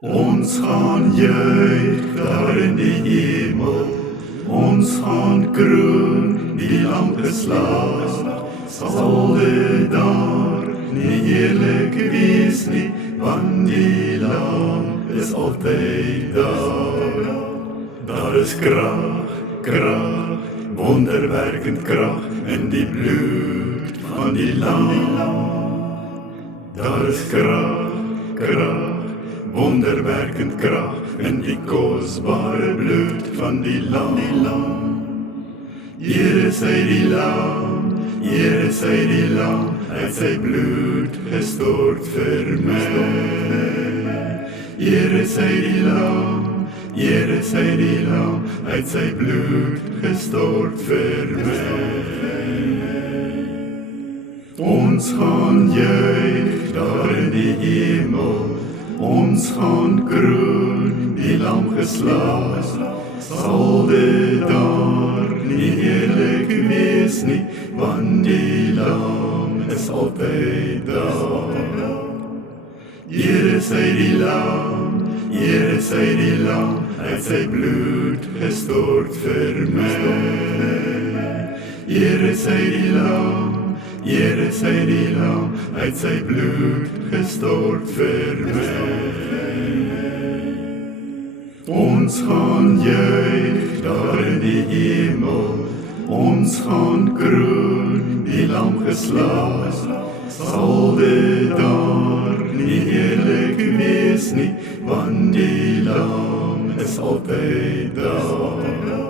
Ons gaan juig daar in die hemel, ons gaan kroon die lam geslaag. Sal dit daar nie heerlik wees nie, want die lam is altyd daar. Daar is krag, krag, wonderwerkend krag in die bloed van die lam. Daar is krag, krag, wonderwerkend krag in die kosbare bloed van die lam. Hier is hy die lam, hier is hy die lam, uit sy bloed gestort vir my. Hier is hy die lam, hier is hy die lam, uit sy bloed gestort vir my. Ons gaan juig daar in die hemel, ons gaan kroon die lam geslaag. Sal dit daar nie heerlik wees nie, want die lam is altyd daar. Hier is hy die lam, hier is hy die lam, uit sy bloed gestort vir my. Hier is hy die lam, hier is hy die lam, uit sy bloed gestort vir my. Ons gaan juig daar in die hemel, ons gaan kroon die lam geslaag. Sal dit daar nie heerlik wees nie, want die lam is altyd daar.